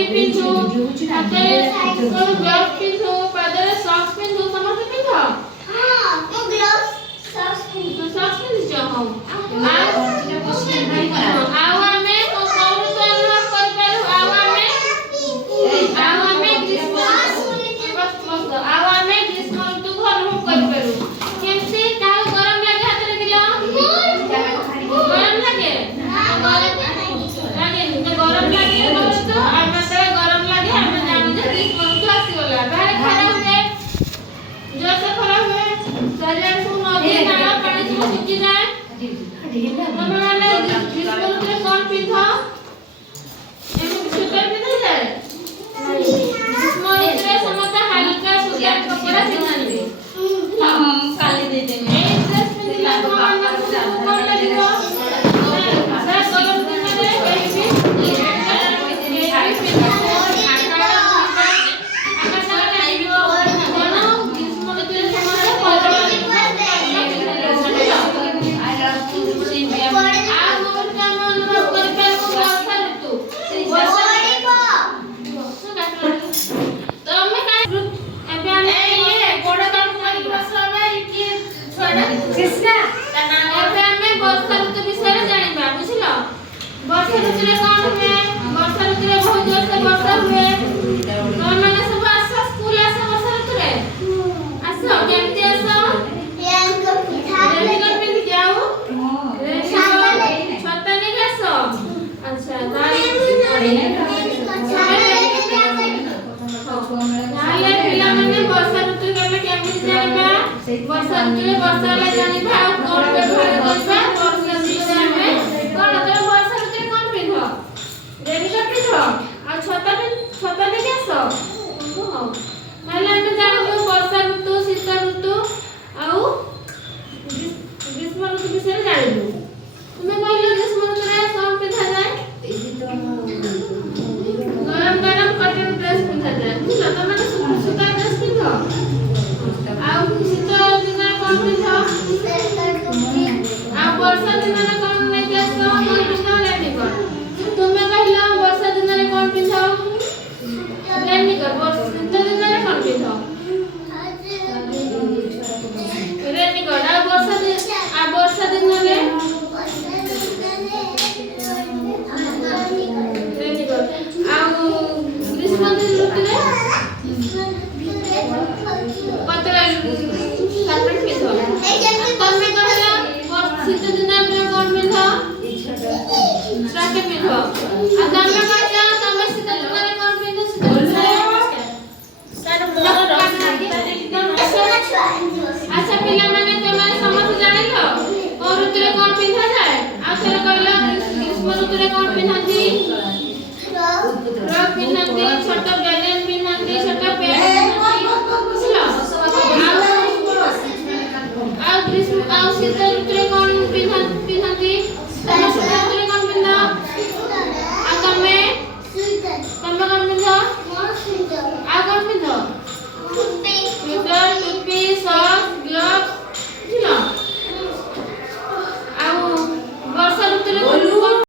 टोपी पिंधु हाथे को ग्लव्स पिंधु पादरे सॉक्स पिंधु तमर के पिंध हां मो ग्लव्स सॉक्स पिंधु छ हां आउ हमें को करू तो अनुभव कर पारू आउ हमें ग्रीष्म आउ हमें ग्रीष्म ऋतु को अनुभव कर पारू केमसे काउ गरम लागे हाथ रे गिला गरम लागे लागे तो गरम लागे तो हम से गरम लागे हम जान जे ग्रीष्म ऋतु आसी गला बाहर खरा हुए जो से खरा हुए शरीर को नदी नाला पानी सब सुखी जाए तमे माने ग्रीष्म ऋतु रे कोन पिंधो एमे स्वेटर पिंधो जाए ग्रीष्म ऋतु रे समस्त हल्का सूर्य कपड़ा पिंधନ୍ତି काली दे देमे ए ड्रेस पिंधला कोन लागो सा गरम दिन रे कृष्णा ଏବେ ଆମେ ବର୍ଷା ଋତୁ ବିଷୟରେ ଜାଣିବା ବୁଝିଲ ବର୍ଷା ଋତୁରେ କଣ ହୁଏ ବର୍ଷା ଋତୁରେ ବହୁତ ଜୋରସେ ବର୍ଷା ହୁଏ ତମେମାନେ ସବୁ ଆସ ସ୍କୁଲ ଆସ ବର୍ଷା ଋତୁରେ ଆସ କେମିତି ଆସ ରେନିକୋଟ ପିନ୍ଧି ଯାଉ ଛତା ନେଇକି ଆସ ଆଚ୍ଛା ତାହେଲେ ପିଲାମାନେ ବର୍ଷା ଋତୁ କେବେ କେମିତି ଜାଣିବା ବର୍ଷା ଋତୁରେ ବର୍ଷା ହେଲେ ଜାଣିବା ଆଉ କଣ ବ୍ୟବହାର କରିବା ବର୍ଷା ଋତୁରେ ଆମେ କଣ ତମେ ବର୍ଷା ଋତୁରେ କଣ ପିନ୍ଧ ରେନିକୋଟ ପିନ୍ଧ ଆଉ ଛତା ନେଇକି ଆସ ହଉ ତାହେଲେ ଆମେ ଜାଣିଲୁ ବର୍ଷା ଋତୁ ଶୀତ ଋତୁ ଆଉ ଗ୍ରୀଷ୍ମ ଋତୁ ବିଷୟରେ ଜାଣିଲୁ ତୁମେ କହିଲ ଗ୍ରୀଷ୍ମ ଋତୁରେ କଣ ପିନ୍ଧାଯାଏ ଗରମ ଗରମ କଟନ ଡ୍ରେସ୍ ପିନ୍ଧାଯାଏ ବୁଝିଲ ତମେ ସୂତା ଡ୍ରେସ୍ ପିନ୍ଧ ଆଉ ଶୀତ ଦିନରେ କଣ ପିନ୍ଧ ଆଉ ବର୍ଷା ଦିନରେ କଣ ନେଇକି ଆସ କଣ ପିନ୍ଧ ରେନିକୋଟ ତୁମେ କହିଲ ବର୍ଷା ଦିନରେ କଣ ପିନ୍ଧ ରେନିକୋଟ ଶୀତ ଦିନରେ କଣ ପିନ୍ଧ ରେନିକୋଟ ଆଉ ବର୍ଷା ଦିନରେ ରେନିକୋଟ ଆଉ ଗ୍ରୀଷ୍ମ ଋତୁରେ ପତଳା ସାର୍ଟ ପିନ୍ଧ ତମେ କହିଲ ଶୀତ ଦିନରେ କଣ ପିନ୍ଧ ଜ୍ୟାକେଟ ପିନ୍ଧ ଆଉ ତମେ କହିଲ ତମେ ଶୀତ ଦିନରେ କଣ ପିନ୍ଧ ଶୀତ ଦିନରେ ଆଚ୍ଛା ପିଲାମାନେ ତମେ ସମସ୍ତେ ଜାଣିଲ କୋଉ ଋତୁରେ କଣ ପିନ୍ଧାଯାଏ ଆଉ ଥରେ କହିଲ ଗ୍ରୀଷ୍ମ ଋତୁରେ କଣ ପିନ୍ଧନ୍ତି ଫ୍ରକ୍ ପିନ୍ଧନ୍ତି ଛୋଟ